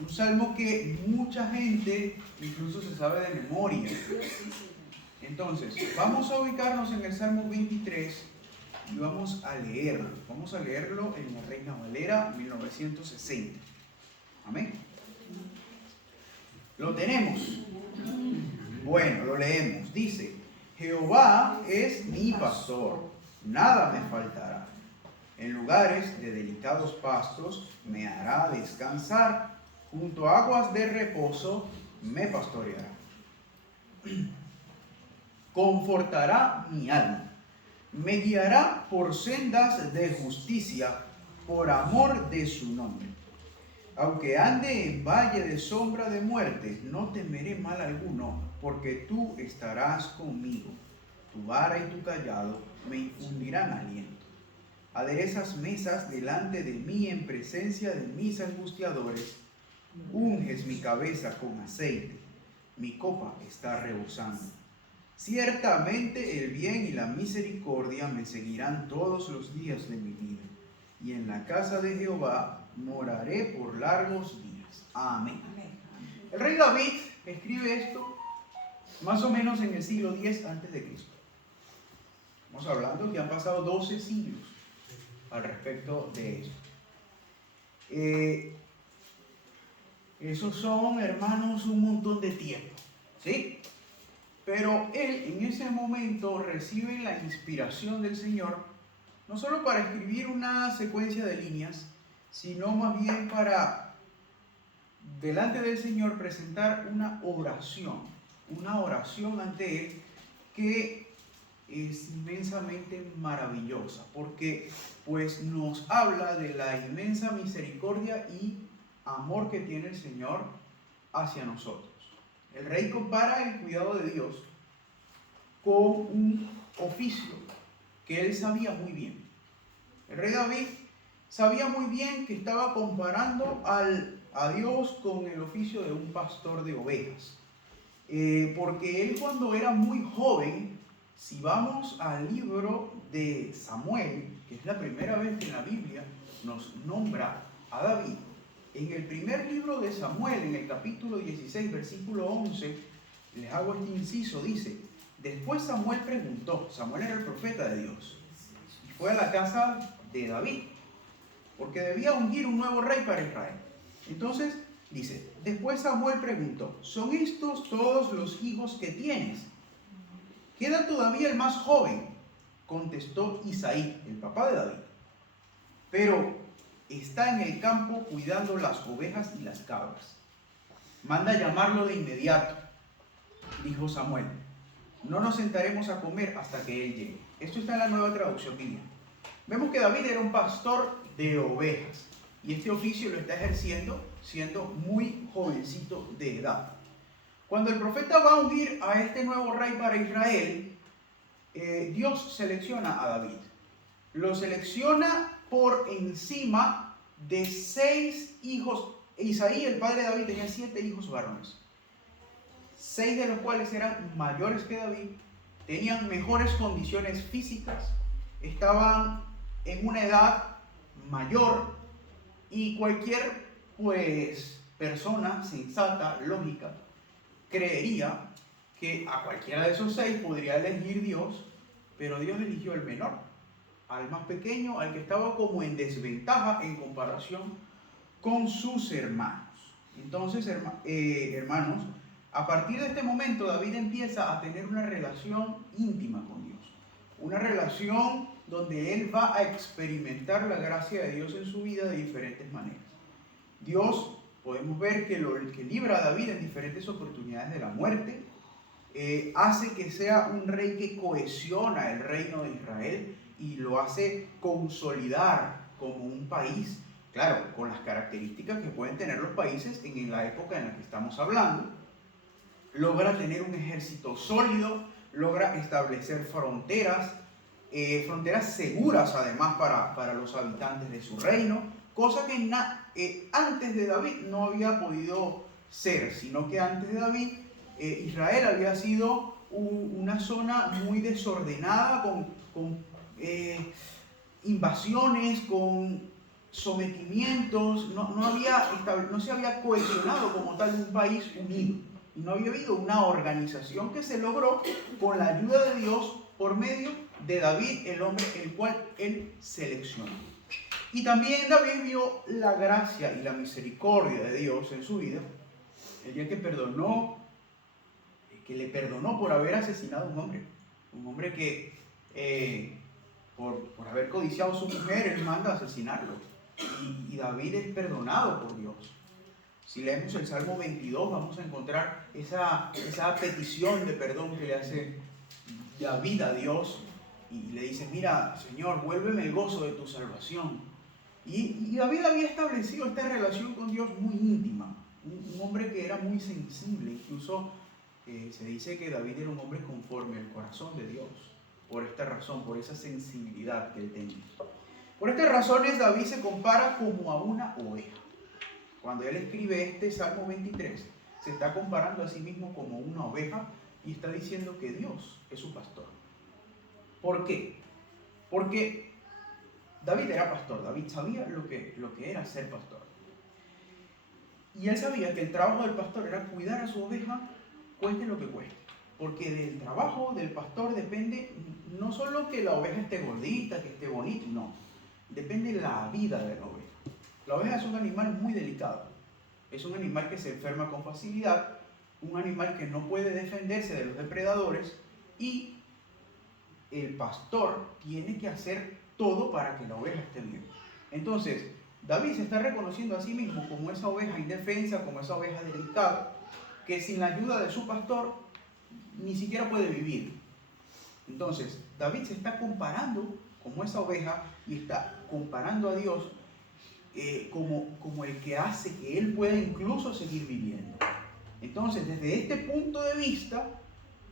Un salmo que mucha gente incluso se sabe de memoria. Entonces, vamos a ubicarnos en el Salmo 23 y vamos a leerlo. Vamos a leerlo en la Reina Valera 1960. Amén. ¿Lo tenemos? Bueno, lo leemos. Dice: Jehová es mi pastor, nada me faltará. En lugares de delicados pastos me hará descansar, junto a aguas de reposo me pastoreará. Confortará mi alma, me guiará por sendas de justicia, por amor de su nombre. Aunque ande en valle de sombra de muerte, no temeré mal alguno, porque tú estarás conmigo. Tu vara y tu callado me infundirán aliento. Aderezas mesas delante de mí en presencia de mis angustiadores. Unges mi cabeza con aceite, mi copa está rebosando. Ciertamente el bien y la misericordia me seguirán todos los días de mi vida, y en la casa de Jehová moraré por largos días. Amén. El rey David escribe esto más o menos en el siglo X a.C. Estamos hablando que han pasado 12 siglos al respecto de esto. Esos son, hermanos, un montón de tiempo, ¿sí? Pero él en ese momento recibe la inspiración del Señor, no solo para escribir una secuencia de líneas, sino más bien para, delante del Señor, presentar una oración ante Él que es inmensamente maravillosa, porque pues nos habla de la inmensa misericordia y amor que tiene el Señor hacia nosotros. El rey compara el cuidado de Dios con un oficio que él sabía muy bien. El rey David sabía muy bien que estaba comparando a Dios con el oficio de un pastor de ovejas. Porque él, cuando era muy joven, si vamos al libro de Samuel, que es la primera vez que en la Biblia nos nombra a David, en el primer libro de Samuel, en el capítulo 16, versículo 11, les hago este inciso, dice: después Samuel preguntó, Samuel era el profeta de Dios, y fue a la casa de David, porque debía ungir un nuevo rey para Israel. Entonces, dice, después Samuel preguntó: ¿son estos todos los hijos que tienes? ¿Queda todavía el más joven? Contestó Isaí, el papá de David. Pero está en el campo cuidando las ovejas y las cabras. Manda llamarlo de inmediato. Dijo Samuel: no nos sentaremos a comer hasta que él llegue. Esto está en la Nueva Traducción Viviente. Vemos que David era un pastor de ovejas, y este oficio lo está ejerciendo siendo muy jovencito de edad. Cuando el profeta va a ungir a este nuevo rey para Israel, Dios selecciona a David. Lo selecciona por encima de 6 hijos. Isaí, el padre de David, tenía 7 hijos varones, 6 de los cuales eran mayores que David, tenían mejores condiciones físicas, estaban en una edad mayor, y cualquier persona sensata, lógica, creería que a cualquiera de esos 6 podría elegir Dios, pero Dios eligió al menor, al más pequeño, al que estaba como en desventaja en comparación con sus hermanos. Entonces, hermanos, a partir de este momento David empieza a tener una relación íntima con Dios, una relación donde él va a experimentar la gracia de Dios en su vida de diferentes maneras. Dios, podemos ver que libra a David en diferentes oportunidades de la muerte, hace que sea un rey que cohesiona el reino de Israel y lo hace consolidar como un país, claro, con las características que pueden tener los países en la época en la que estamos hablando. Logra tener un ejército sólido, logra establecer fronteras seguras además para los habitantes de su reino, cosa que antes de David no había podido ser, sino que antes de David Israel había sido una zona muy desordenada, con invasiones, con sometimientos, no se había cohesionado como tal un país unido. Y no había habido una organización que se logró con la ayuda de Dios por medio de David, el hombre el cual él seleccionó. Y también David vio la gracia y la misericordia de Dios en su vida el día que le perdonó por haber asesinado a un hombre que por haber codiciado a su mujer, él manda a asesinarlo. Y David es perdonado por Dios. Si leemos el Salmo 22, vamos a encontrar esa petición de perdón que le hace David a Dios. Y le dice, mira, Señor, vuélveme el gozo de tu salvación. Y David había establecido esta relación con Dios muy íntima. Un hombre que era muy sensible. Incluso se dice que David era un hombre conforme al corazón de Dios. Por esta razón, por esa sensibilidad que él tenía. Por estas razones David se compara como a una oveja. Cuando él escribe este Salmo 23, se está comparando a sí mismo como una oveja y está diciendo que Dios es su pastor. ¿Por qué? Porque David era pastor, David sabía lo que era ser pastor. Y él sabía que el trabajo del pastor era cuidar a su oveja, cueste lo que cueste. Porque del trabajo del pastor depende no solo que la oveja esté gordita, que esté bonita, no. Depende la vida de la oveja. La oveja es un animal muy delicado. Es un animal que se enferma con facilidad, un animal que no puede defenderse de los depredadores y el pastor tiene que hacer todo para que la oveja esté bien. Entonces, David se está reconociendo a sí mismo como esa oveja indefensa, como esa oveja delicada, que sin la ayuda de su pastor ni siquiera puede vivir. Entonces, David se está comparando como esa oveja y está comparando a Dios como el que hace que él pueda incluso seguir viviendo. Entonces, desde este punto de vista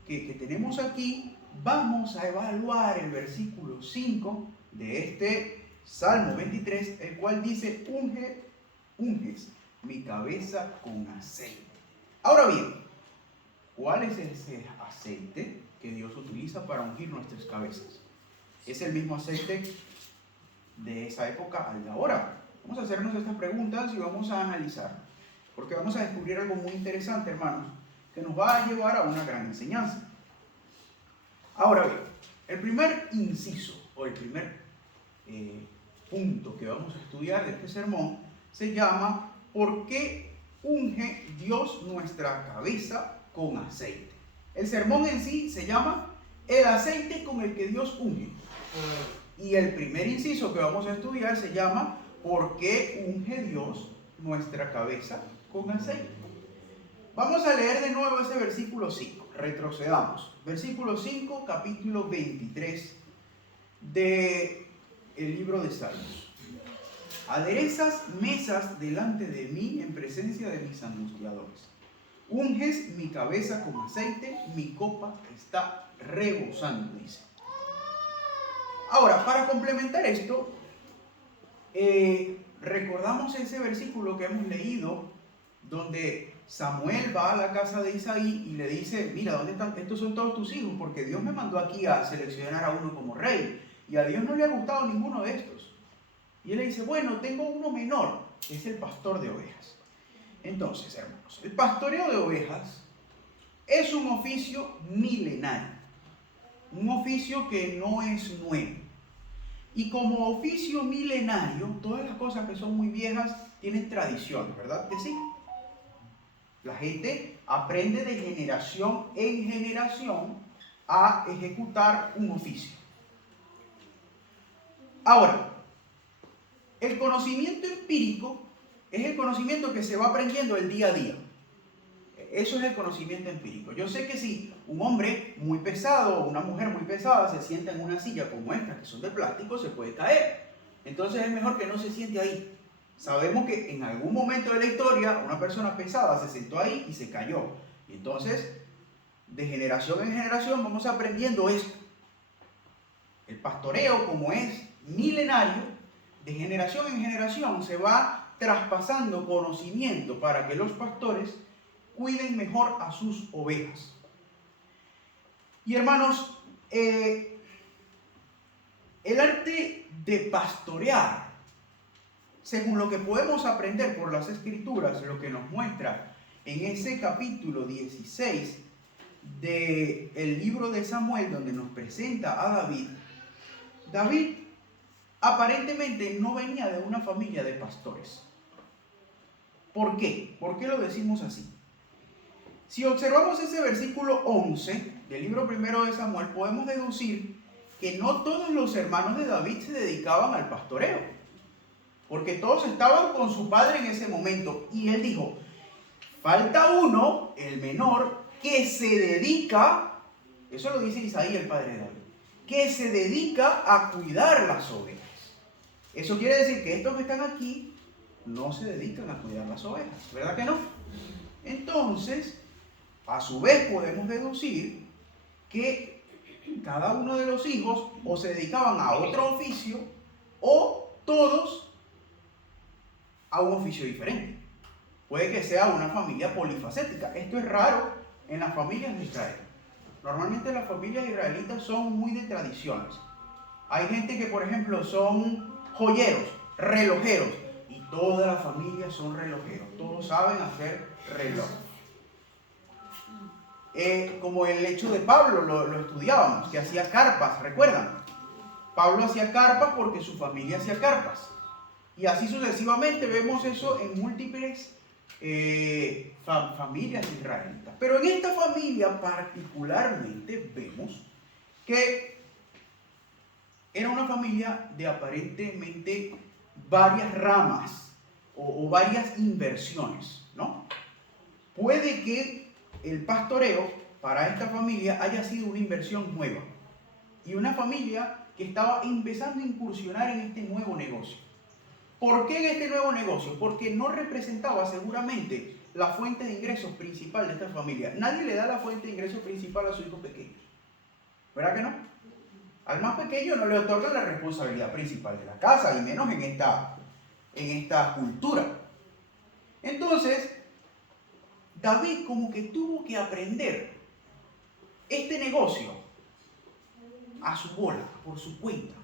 que tenemos aquí, vamos a evaluar el versículo 5 de este Salmo 23, el cual dice, unges mi cabeza con aceite. Ahora bien, ¿cuál es ese aceite que Dios utiliza para ungir nuestras cabezas? Es el mismo aceite de esa época al de ahora. Vamos a hacernos estas preguntas y vamos a analizar, porque vamos a descubrir algo muy interesante, hermanos, que nos va a llevar a una gran enseñanza. Ahora bien, el primer inciso o el primer punto que vamos a estudiar de este sermón se llama ¿por qué unge Dios nuestra cabeza con aceite? El sermón en sí se llama el aceite con el que Dios unge. Y el primer inciso que vamos a estudiar se llama ¿por qué unge Dios nuestra cabeza con aceite? Vamos a leer de nuevo ese versículo 5. Retrocedamos. Versículo 5, capítulo 23 del libro de Salmos. Aderezas mesas delante de mí en presencia de mis angustiadores. Unges mi cabeza con aceite, mi copa está rebosando, dice. Ahora, para complementar esto, recordamos ese versículo que hemos leído donde Samuel va a la casa de Isaí y le dice, mira, ¿dónde están? Estos son todos tus hijos, porque Dios me mandó aquí a seleccionar a uno como rey, y a Dios no le ha gustado ninguno de estos. Y él le dice, bueno, tengo uno menor, que es el pastor de ovejas. Entonces, hermanos, el pastoreo de ovejas es un oficio milenario, un oficio que no es nuevo. Y como oficio milenario, todas las cosas que son muy viejas tienen tradición, ¿verdad que sí? La gente aprende de generación en generación a ejecutar un oficio. Ahora, el conocimiento empírico es el conocimiento que se va aprendiendo el día a día. Eso es el conocimiento empírico. Yo sé que si un hombre muy pesado o una mujer muy pesada se sienta en una silla como esta, que son de plástico, se puede caer. Entonces es mejor que no se siente ahí. Sabemos que en algún momento de la historia una persona pesada se sentó ahí y se cayó. Y entonces, de generación en generación vamos aprendiendo esto. El pastoreo, como es milenario, de generación en generación se va traspasando conocimiento para que los pastores cuiden mejor a sus ovejas. Y hermanos, el arte de pastorear según lo que podemos aprender por las Escrituras, lo que nos muestra en ese capítulo 16 del libro de Samuel, donde nos presenta a David, David aparentemente no venía de una familia de pastores. ¿Por qué? ¿Por qué lo decimos así? Si observamos ese versículo 11 del libro primero de Samuel, podemos deducir que no todos los hermanos de David se dedicaban al pastoreo, porque todos estaban con su padre en ese momento. Y él dijo, falta uno, el menor, que se dedica, eso lo dice Isaí, el padre de David, que se dedica a cuidar las ovejas. Eso quiere decir que estos que están aquí no se dedican a cuidar las ovejas, ¿verdad que no? Entonces, a su vez podemos deducir que cada uno de los hijos o se dedicaban a otro oficio o todos a un oficio diferente. Puede que sea una familia polifacética. Esto es raro en las familias de Israel. Normalmente las familias israelitas son muy de tradiciones. Hay gente que, por ejemplo, son joyeros, relojeros, y todas las familias son relojeros. Todos saben hacer reloj. Como el hecho de Pablo, lo estudiábamos, que hacía carpas, ¿recuerdan? Pablo hacía carpas porque su familia hacía carpas. Y así sucesivamente vemos eso en múltiples familias israelitas. Pero en esta familia particularmente vemos que era una familia de aparentemente varias ramas o varias inversiones, ¿no? Puede que el pastoreo para esta familia haya sido una inversión nueva y una familia que estaba empezando a incursionar en este nuevo negocio. ¿Por qué en este nuevo negocio? Porque no representaba seguramente la fuente de ingresos principal de esta familia. Nadie le da la fuente de ingresos principal a su hijo pequeño, ¿verdad que no? Al más pequeño no le otorgan la responsabilidad principal de la casa, y menos en esta cultura. Entonces, David como que tuvo que aprender este negocio a su bola, por su cuenta,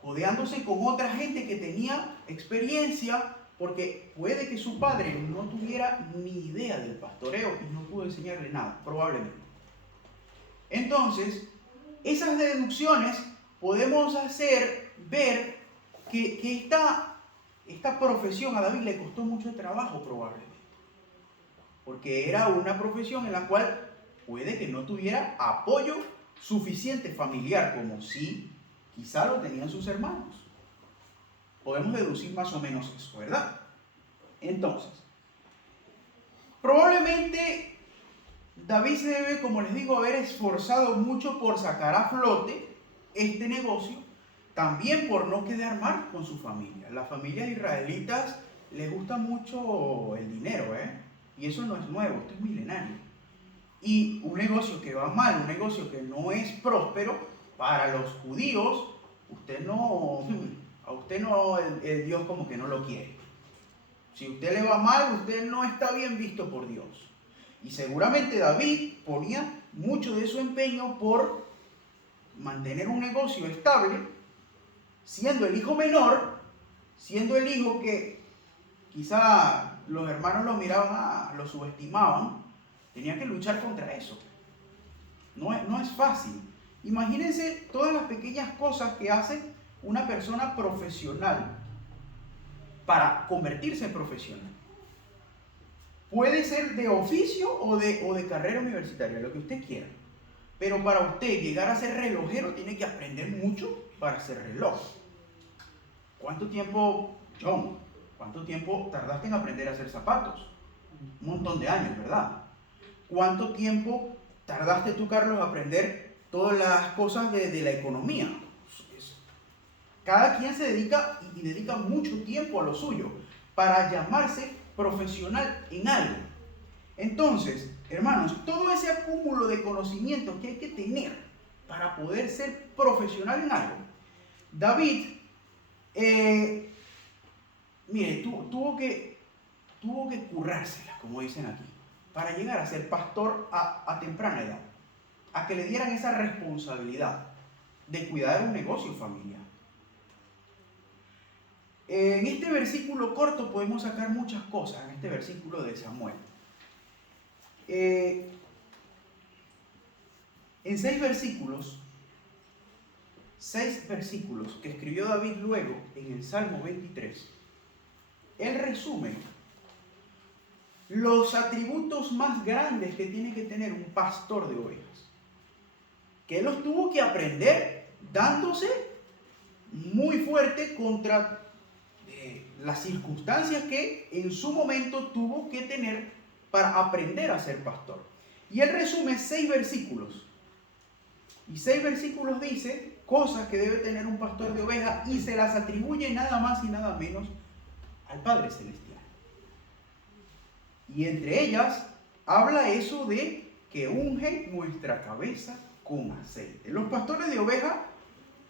codeándose con otra gente que tenía experiencia, porque puede que su padre no tuviera ni idea del pastoreo y no pudo enseñarle nada, probablemente. Entonces, esas deducciones podemos hacer ver que esta profesión a David le costó mucho trabajo probablemente, porque era una profesión en la cual puede que no tuviera apoyo suficiente familiar, como si quizá lo tenían sus hermanos. Podemos deducir más o menos eso, ¿verdad? Entonces, probablemente David se debe, como les digo, haber esforzado mucho por sacar a flote este negocio, también por no quedar mal con su familia. Las familias israelitas les gusta mucho el dinero, y eso no es nuevo, esto es milenario. Y un negocio que va mal, un negocio que no es próspero, para los judíos, a usted no, el Dios como que no lo quiere. Si a usted le va mal, usted no está bien visto por Dios. Y seguramente David ponía mucho de su empeño por mantener un negocio estable, siendo el hijo menor, siendo el hijo que quizá los hermanos lo miraban, lo subestimaban. Tenía que luchar contra eso. No es fácil. Imagínense todas las pequeñas cosas que hace una persona profesional para convertirse en profesional. Puede ser de oficio o de carrera universitaria, lo que usted quiera. Pero para usted llegar a ser relojero tiene que aprender mucho para hacer reloj. ¿Cuánto tiempo, John, cuánto tiempo tardaste en aprender a hacer zapatos? Un montón de años, ¿verdad? ¿Cuánto tiempo tardaste tú, Carlos, a aprender todas las cosas de la economía? Cada quien se dedica y dedica mucho tiempo a lo suyo para llamarse profesional en algo. Entonces, hermanos, todo ese acúmulo de conocimiento que hay que tener para poder ser profesional en algo, David, mire, tuvo que currársela, como dicen aquí, para llegar a ser pastor a temprana edad, a que le dieran esa responsabilidad de cuidar un negocio familiar. En este versículo corto podemos sacar muchas cosas, en este versículo de Samuel. En 6 versículos que escribió David luego en el Salmo 23, él resume los atributos más grandes que tiene que tener un pastor de ovejas, que él los tuvo que aprender dándose muy fuerte contra las circunstancias que en su momento tuvo que tener para aprender a ser pastor. Y él resume 6 versículos. Y 6 versículos dice cosas que debe tener un pastor de ovejas y se las atribuye nada más y nada menos al Padre Celestial. Y entre ellas habla eso de que unge nuestra cabeza con aceite. Los pastores de ovejas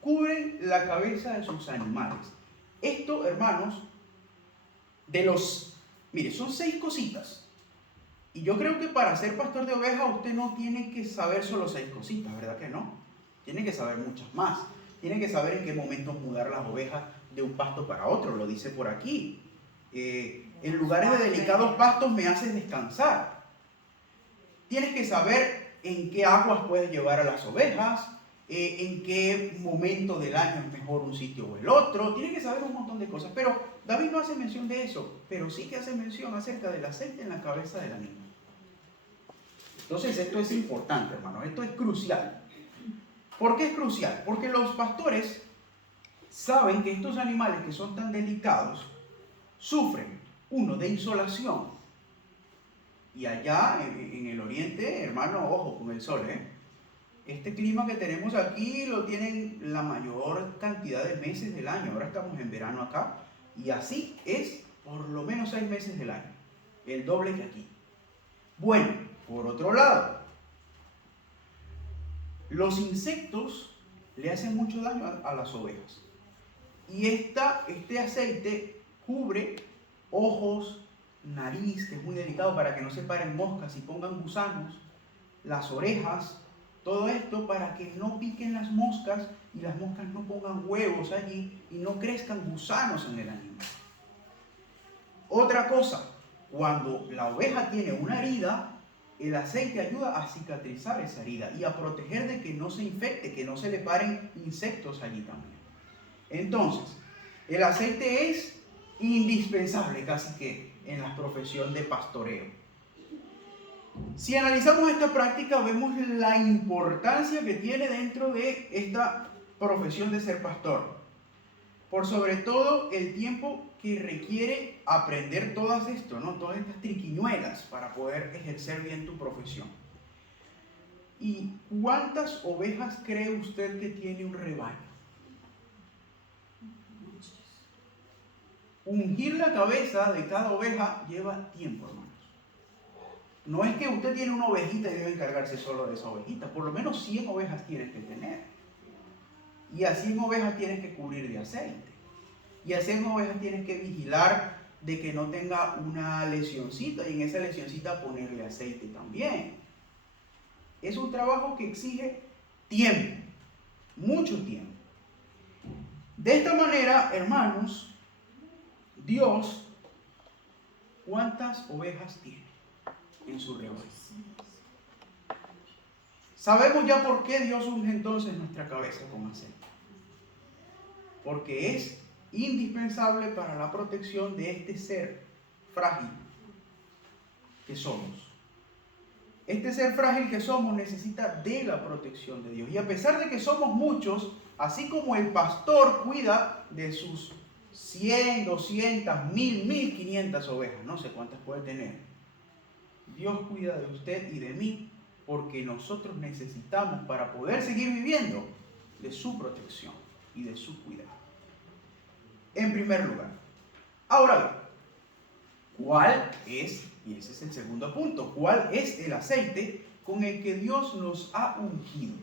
cubren la cabeza de sus animales. Esto, hermanos, mire, son 6 cositas. Y yo creo que para ser pastor de ovejas usted no tiene que saber solo 6 cositas, ¿verdad que no? Tiene que saber muchas más. Tiene que saber en qué momento mudar las ovejas de un pasto para otro, lo dice por aquí. En lugares de delicados pastos me haces descansar. Tienes que saber en qué aguas puedes llevar a las ovejas, en qué momento del año es mejor un sitio o el otro. Tienes que saber un montón de cosas, pero David no hace mención de eso, pero sí que hace mención acerca del aceite en la cabeza del animal. Entonces esto es importante, hermanos, esto es crucial. ¿Por qué es crucial? Porque los pastores saben que estos animales que son tan delicados sufren, uno, de insolación. Y allá en el oriente, hermano, ojo con el sol, Este clima que tenemos aquí lo tienen la mayor cantidad de meses del año. Ahora estamos en verano acá y así es por lo menos 6 meses del año, el doble que aquí. Bueno, por otro lado, los insectos le hacen mucho daño a las ovejas. Y este aceite cubre ojos, nariz, que es muy delicado para que no se paren moscas y pongan gusanos, las orejas, todo esto para que no piquen las moscas y las moscas no pongan huevos allí y no crezcan gusanos en el animal. Otra cosa, cuando la oveja tiene una herida, el aceite ayuda a cicatrizar esa herida y a proteger de que no se infecte, que no se le paren insectos allí también. Entonces, el aceite es indispensable casi que en la profesión de pastoreo. Si analizamos esta práctica, vemos la importancia que tiene dentro de esta profesión de ser pastor. Por sobre todo el tiempo que requiere aprender todas esto, ¿no? Todas estas triquiñuelas para poder ejercer bien tu profesión. ¿Y cuántas ovejas cree usted que tiene un rebaño? Ungir la cabeza de cada oveja lleva tiempo, hermanos. No es que usted tiene una ovejita y debe encargarse solo de esa ovejita. Por lo menos 100 ovejas tienes que tener. Y a 100 ovejas tienes que cubrir de aceite. Y a 100 ovejas tienes que vigilar de que no tenga una lesioncita. Y en esa lesioncita ponerle aceite también. Es un trabajo que exige tiempo. Mucho tiempo. De esta manera, hermanos, Dios, ¿cuántas ovejas tiene en su rebaño? Sabemos ya por qué Dios unge entonces nuestra cabeza con aceite. Porque es indispensable para la protección de este ser frágil que somos. Este ser frágil que somos necesita de la protección de Dios. Y a pesar de que somos muchos, así como el pastor cuida de sus 100, 200, 1000, 1500 ovejas, no sé cuántas puede tener, Dios cuida de usted y de mí porque nosotros necesitamos, para poder seguir viviendo, de su protección y de su cuidado. En primer lugar. Ahora bien, ¿cuál es, y ese es el segundo punto, cuál es el aceite con el que Dios nos ha ungido?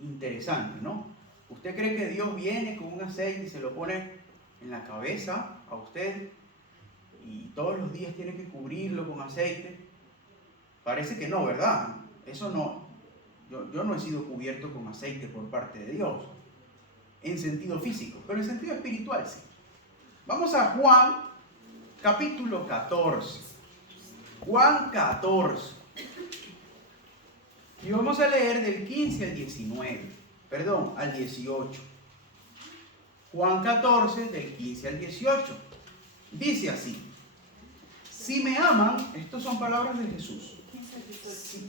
Interesante, ¿no? ¿Usted cree que Dios viene con un aceite y se lo pone en la cabeza a usted y todos los días tiene que cubrirlo con aceite? Parece que no, ¿verdad? Eso no. Yo no he sido cubierto con aceite por parte de Dios en sentido físico, pero en sentido espiritual sí. Vamos a Juan capítulo 14. Juan 14. Y vamos a leer del 15 al 19. Perdón, al 18. Juan 14, del 15 al 18. Dice así. Si me aman, estas son palabras de Jesús.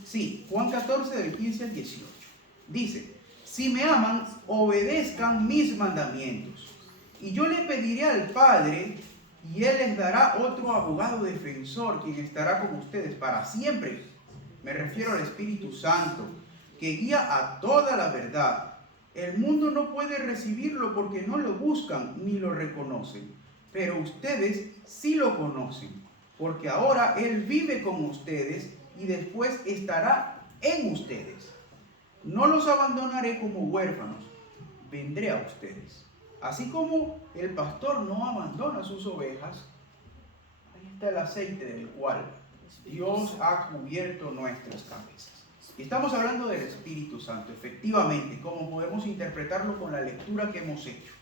Sí, Juan 14, del 15 al 18. Dice, si me aman, obedezcan mis mandamientos. Y yo le pediré al Padre, y Él les dará otro abogado defensor, quien estará con ustedes para siempre. Me refiero al Espíritu Santo, que guía a toda la verdad. El mundo no puede recibirlo porque no lo buscan ni lo reconocen. Pero ustedes sí lo conocen, porque ahora Él vive con ustedes y después estará en ustedes. No los abandonaré como huérfanos, vendré a ustedes. Así como el pastor no abandona sus ovejas, ahí está el aceite del cual Dios ha cubierto nuestras cabezas. Y estamos hablando del Espíritu Santo, efectivamente, como podemos interpretarlo con la lectura que hemos hecho.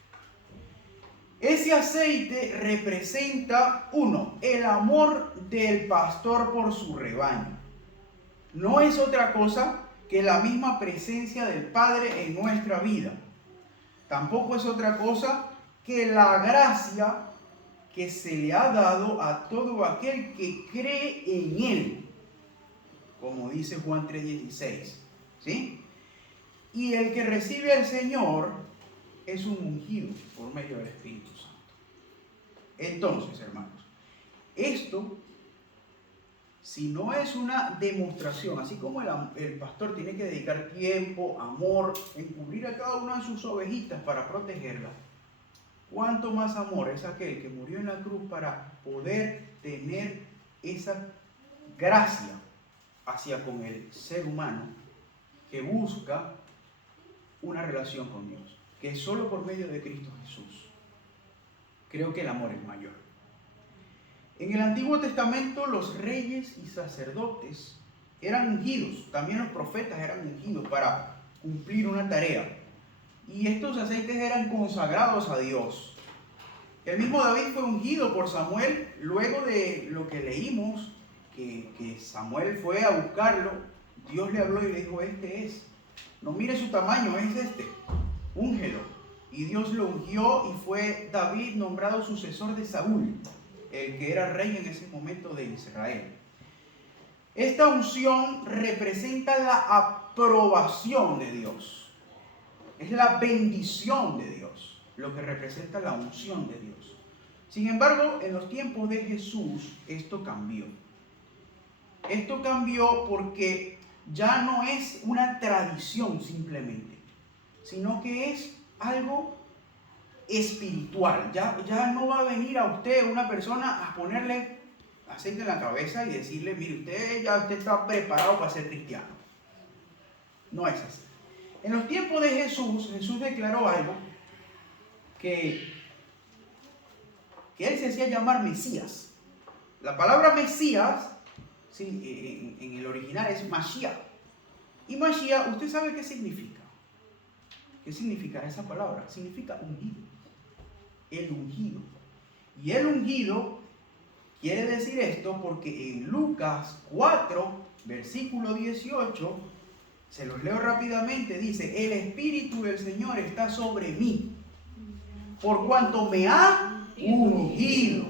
Ese aceite representa, uno, el amor del pastor por su rebaño. No es otra cosa que la misma presencia del Padre en nuestra vida. Tampoco es otra cosa que la gracia que se le ha dado a todo aquel que cree en Él, como dice Juan 3:16, ¿sí? Y el que recibe al Señor es un ungido por medio del Espíritu Santo. Entonces, hermanos, esto, si no es una demostración, así como el pastor tiene que dedicar tiempo, amor, en cubrir a cada una de sus ovejitas para protegerlas, ¿cuánto más amor es aquel que murió en la cruz para poder tener esa gracia hacia con el ser humano que busca una relación con Dios, que es solo por medio de Cristo Jesús? Creo que el amor es mayor. En el Antiguo Testamento los reyes y sacerdotes eran ungidos, también los profetas eran ungidos para cumplir una tarea. Y estos aceites eran consagrados a Dios. El mismo David fue ungido por Samuel luego de lo que leímos, que Samuel fue a buscarlo. Dios le habló y le dijo, este es. No mire su tamaño, es este. Úngelo. Y Dios lo ungió y fue David nombrado sucesor de Saúl, el que era rey en ese momento de Israel. Esta unción representa la aprobación de Dios. Es la bendición de Dios, lo que representa la unción de Dios. Sin embargo, en los tiempos de Jesús, esto cambió. Esto cambió porque ya no es una tradición simplemente, sino que es algo espiritual. Ya no va a venir a usted una persona a ponerle aceite en la cabeza y decirle, mire, usted está preparado para ser cristiano. No es así. En los tiempos de Jesús, Jesús declaró algo que él se hacía llamar Mesías. La palabra Mesías, sí, en el original es Mashiach. Y Mashiach, ¿usted sabe qué significa? ¿Qué significa esa palabra? Significa ungido. El ungido. Y el ungido quiere decir esto porque en Lucas 4, versículo 18, se los leo rápidamente, dice, el Espíritu del Señor está sobre mí, por cuanto me ha ungido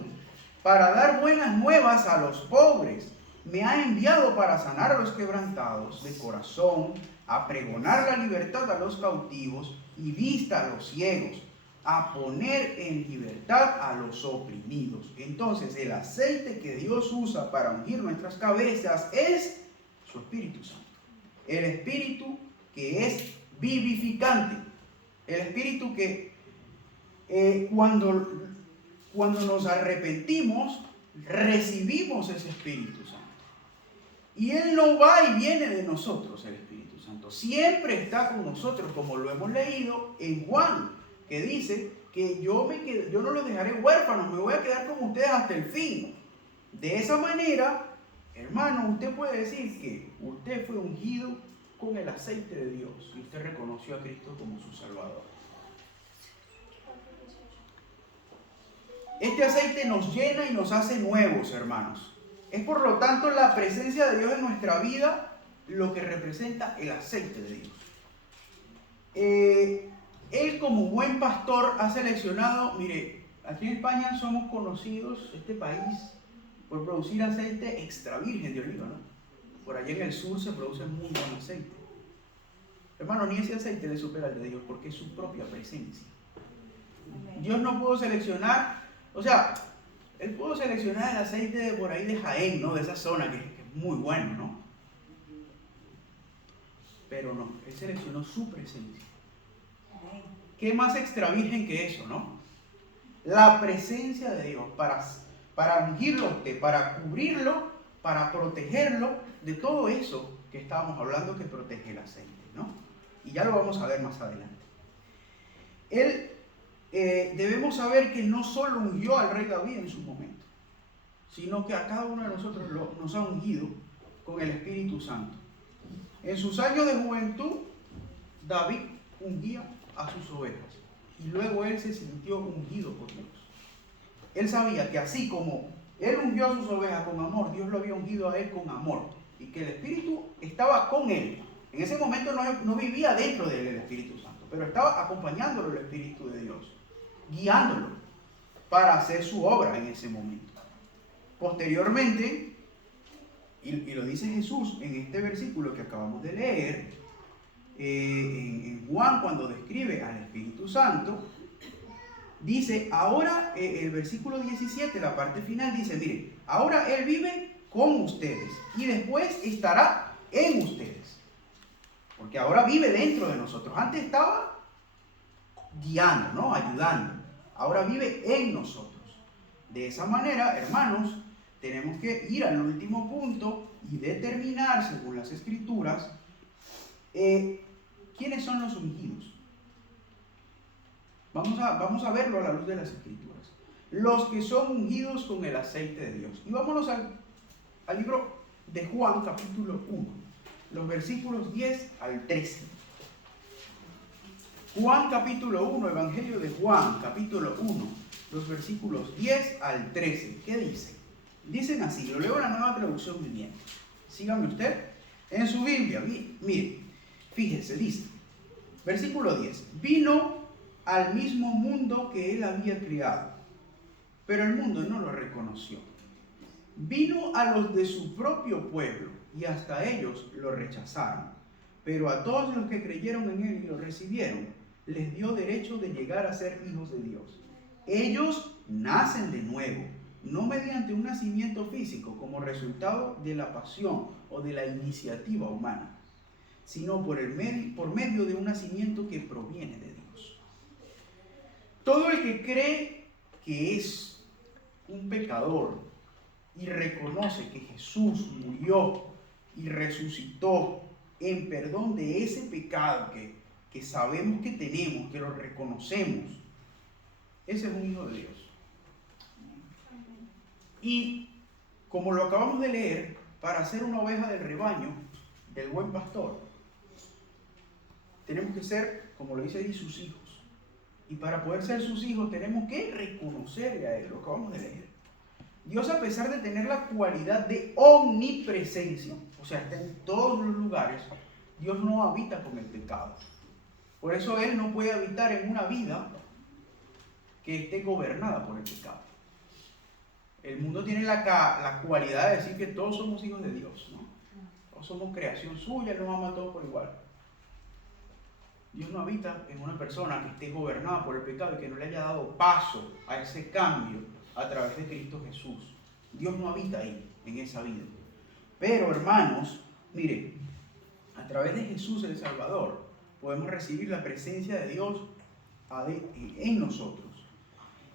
para dar buenas nuevas a los pobres. Me ha enviado para sanar a los quebrantados de corazón, a pregonar la libertad a los cautivos y vista a los ciegos, a poner en libertad a los oprimidos. Entonces, el aceite que Dios usa para ungir nuestras cabezas es su Espíritu Santo. El Espíritu que es vivificante. El Espíritu que cuando nos arrepentimos, recibimos ese Espíritu Santo. Y Él no va y viene de nosotros, el Espíritu Santo. Siempre está con nosotros, como lo hemos leído en Juan, que dice que yo no los dejaré huérfanos, me voy a quedar con ustedes hasta el fin. De esa manera, hermano, usted puede decir que usted fue ungido con el aceite de Dios y usted reconoció a Cristo como su Salvador. Este aceite nos llena y nos hace nuevos, hermanos. Es por lo tanto la presencia de Dios en nuestra vida lo que representa el aceite de Dios. Él como buen pastor ha seleccionado, mire, aquí en España somos conocidos, este país, por producir aceite extra virgen de oliva, ¿no? Por allá en el sur se produce muy buen aceite. Hermano, ni ese aceite le supera al de Dios porque es su propia presencia. Dios no pudo seleccionar, o sea, Él pudo seleccionar el aceite de por ahí de Jaén, ¿no? De esa zona que es muy bueno, ¿no? Pero no, Él seleccionó su presencia. ¿Qué más extra virgen que eso, no? La presencia de Dios para ungirlo a usted, para cubrirlo, para protegerlo de todo eso que estábamos hablando que protege el aceite, ¿no? Y ya lo vamos a ver más adelante. Debemos saber que no solo ungió al rey David en su momento, sino que a cada uno de nosotros nos ha ungido con el Espíritu Santo. En sus años de juventud, David ungía a sus ovejas y luego él se sintió ungido por Dios. Él sabía que así como él ungió a sus ovejas con amor, Dios lo había ungido a él con amor y que el Espíritu estaba con él. En ese momento no vivía dentro de él el Espíritu Santo, pero estaba acompañándolo el Espíritu de Dios, guiándolo para hacer su obra en ese momento. Posteriormente, y lo dice Jesús en este versículo que acabamos de leer, en Juan cuando describe al Espíritu Santo, dice, ahora, el versículo 17, la parte final dice, miren, ahora Él vive con ustedes y después estará en ustedes. Porque ahora vive dentro de nosotros. Antes estaba guiando, ¿no? Ayudando. Ahora vive en nosotros. De esa manera, hermanos, tenemos que ir al último punto y determinar, según las Escrituras, ¿quiénes son los ungidos? Vamos a verlo a la luz de las Escrituras. Los que son ungidos con el aceite de Dios. Y vámonos al libro de Juan, capítulo 1, los versículos 10 al 13. Juan, capítulo 1, Evangelio de Juan, capítulo 1, los versículos 10 al 13. ¿Qué dice? Dicen así, lo leo en la Nueva Traducción Viviente. Sígame usted en su Biblia. Mire, fíjese, dice, versículo 10. Vino al mismo mundo que él había creado, pero el mundo no lo reconoció. Vino a los de su propio pueblo y hasta ellos lo rechazaron. Pero a todos los que creyeron en él y lo recibieron, les dio derecho de llegar a ser hijos de Dios. Ellos nacen de nuevo, no mediante un nacimiento físico como resultado de la pasión o de la iniciativa humana, sino por medio de un nacimiento que proviene de Dios. Todo el que cree que es un pecador y reconoce que Jesús murió y resucitó en perdón de ese pecado que sabemos que tenemos, que lo reconocemos, ese es un hijo de Dios. Y como lo acabamos de leer, para ser una oveja del rebaño, del buen pastor, tenemos que ser, como lo dice ahí, sus hijos. Y para poder ser sus hijos tenemos que reconocerle a Él, lo acabamos de leer. Dios, a pesar de tener la cualidad de omnipresencia, o sea, está en todos los lugares, Dios no habita con el pecado. Por eso Él no puede habitar en una vida que esté gobernada por el pecado. El mundo tiene la cualidad de decir que todos somos hijos de Dios, ¿no? Todos somos creación suya, Él nos ama a todos por igual. Dios no habita en una persona que esté gobernada por el pecado y que no le haya dado paso a ese cambio a través de Cristo Jesús. Dios no habita ahí, en esa vida. Pero, hermanos, miren, a través de Jesús el Salvador podemos recibir la presencia de Dios en nosotros.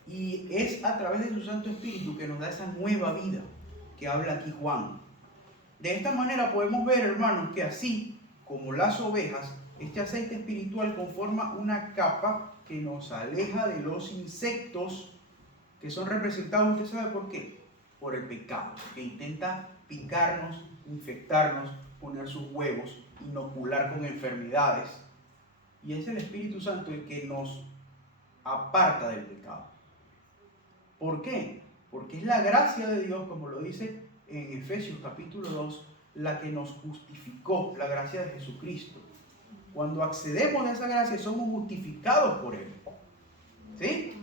Y es a través de su Santo Espíritu que nos da esa nueva vida que habla aquí Juan. De esta manera podemos ver, hermanos, que así como las ovejas, este aceite espiritual conforma una capa que nos aleja de los insectos que son representados, ¿usted sabe por qué? Por el pecado, que intenta picarnos, infectarnos, poner sus huevos, inocular con enfermedades. Y es el Espíritu Santo el que nos aparta del pecado. ¿Por qué? Porque es la gracia de Dios, como lo dice en Efesios capítulo 2, la que nos justificó, la gracia de Jesucristo. Cuando accedemos a esa gracia somos justificados por Él. ¿Sí?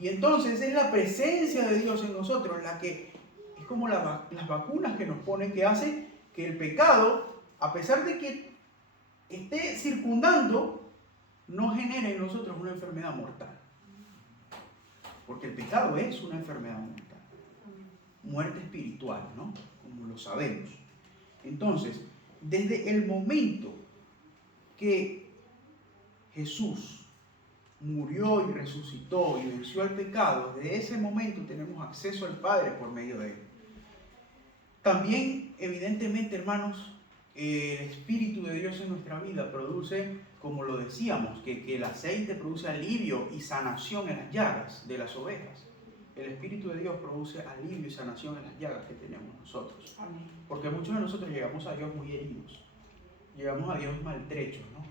Y entonces es la presencia de Dios en nosotros la que es como las vacunas que nos ponen, que hace que el pecado, a pesar de que esté circundando, no genere en nosotros una enfermedad mortal. Porque el pecado es una enfermedad mortal. Muerte espiritual, ¿no? Como lo sabemos. Entonces, desde el momento que Jesús murió y resucitó y venció al pecado, desde ese momento tenemos acceso al Padre por medio de Él. También, evidentemente, hermanos, el Espíritu de Dios en nuestra vida produce, como lo decíamos, que el aceite produce alivio y sanación en las llagas de las ovejas. El Espíritu de Dios produce alivio y sanación en las llagas que tenemos nosotros. Amén. Porque muchos de nosotros llegamos a Dios muy heridos, llegamos a Dios maltrechos, ¿no?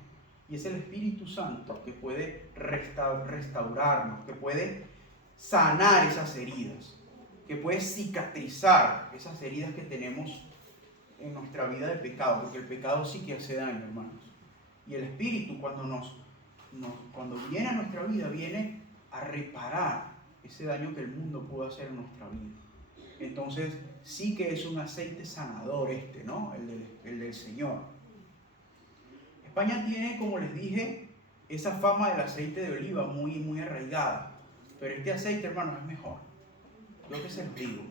Y es el Espíritu Santo que puede restaurarnos, que puede sanar esas heridas, que puede cicatrizar esas heridas que tenemos en nuestra vida de pecado, porque el pecado sí que hace daño, hermanos. Y el Espíritu, cuando viene a nuestra vida, viene a reparar ese daño que el mundo pudo hacer en nuestra vida. Entonces, sí que es un aceite sanador ¿no? El del Señor. España tiene, como les dije, esa fama del aceite de oliva muy, muy arraigada. Pero este aceite, hermanos, es mejor. Yo que se los digo.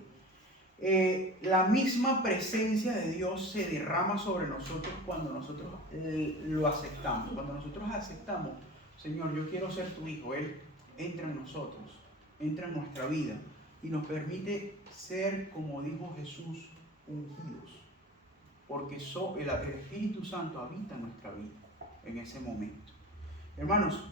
La misma presencia de Dios se derrama sobre nosotros cuando nosotros lo aceptamos. Cuando nosotros aceptamos, Señor, yo quiero ser tu hijo. Él entra en nosotros, entra en nuestra vida y nos permite ser, como dijo Jesús, ungidos. Porque el Espíritu Santo habita en nuestra vida en ese momento. Hermanos,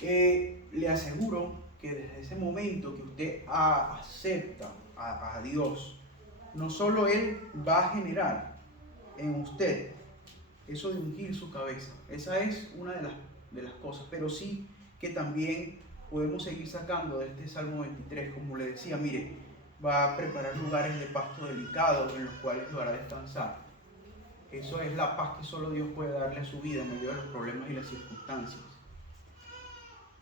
le aseguro que desde ese momento que usted acepta a Dios, no solo Él va a generar en usted eso de ungir su cabeza. Esa es una de las cosas, pero sí que también podemos seguir sacando de este Salmo 23, como le decía, mire, va a preparar lugares de pasto delicado en los cuales lo hará descansar. Eso es la paz que solo Dios puede darle a su vida en medio de los problemas y las circunstancias.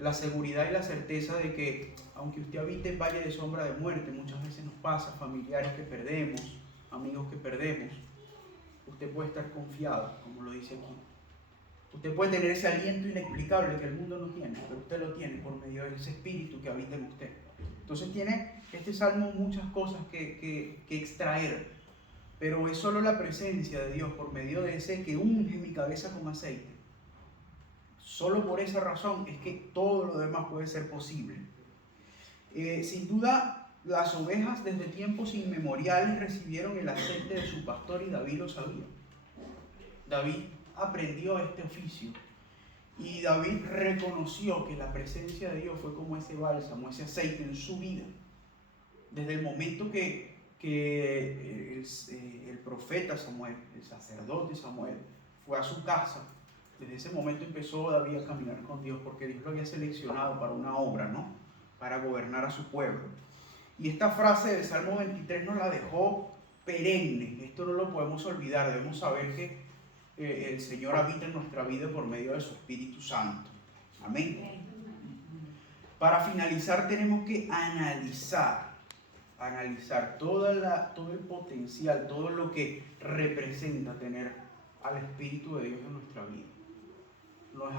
La seguridad y la certeza de que, aunque usted habite en valle de sombra de muerte, muchas veces nos pasa, familiares que perdemos, amigos que perdemos, usted puede estar confiado, como lo dice aquí. Usted puede tener ese aliento inexplicable que el mundo no tiene, pero usted lo tiene por medio de ese espíritu que habita en usted. Entonces tiene este salmo muchas cosas que extraer, pero es solo la presencia de Dios por medio de ese que unge mi cabeza con aceite. Solo por esa razón es que todo lo demás puede ser posible. Sin duda, las ovejas desde tiempos inmemoriales recibieron el aceite de su pastor y David lo sabía. David aprendió este oficio y David reconoció que la presencia de Dios fue como ese bálsamo, ese aceite en su vida. Desde el momento que el profeta Samuel, el sacerdote Samuel, fue a su casa, desde ese momento empezó David a caminar con Dios porque Dios lo había seleccionado para una obra, ¿no? Para gobernar a su pueblo. Y esta frase del Salmo 23 nos la dejó perenne. Esto no lo podemos olvidar. Debemos saber que el Señor habita en nuestra vida por medio de su Espíritu Santo. Amén. Para finalizar tenemos que analizar todo el potencial, todo lo que representa tener al Espíritu de Dios en nuestra vida. No es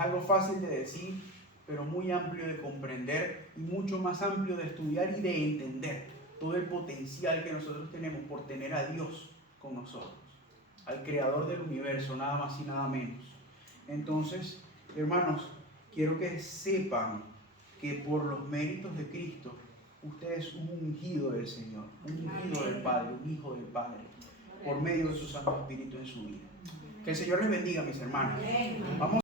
algo fácil de decir, pero muy amplio de comprender y mucho más amplio de estudiar y de entender todo el potencial que nosotros tenemos por tener a Dios con nosotros, al Creador del universo, nada más y nada menos. Entonces, hermanos, quiero que sepan que por los méritos de Cristo, usted es un ungido del Señor, un ungido del Padre, un hijo del Padre, por medio de su Santo Espíritu en su vida. Que el Señor les bendiga, mis hermanos. Vamos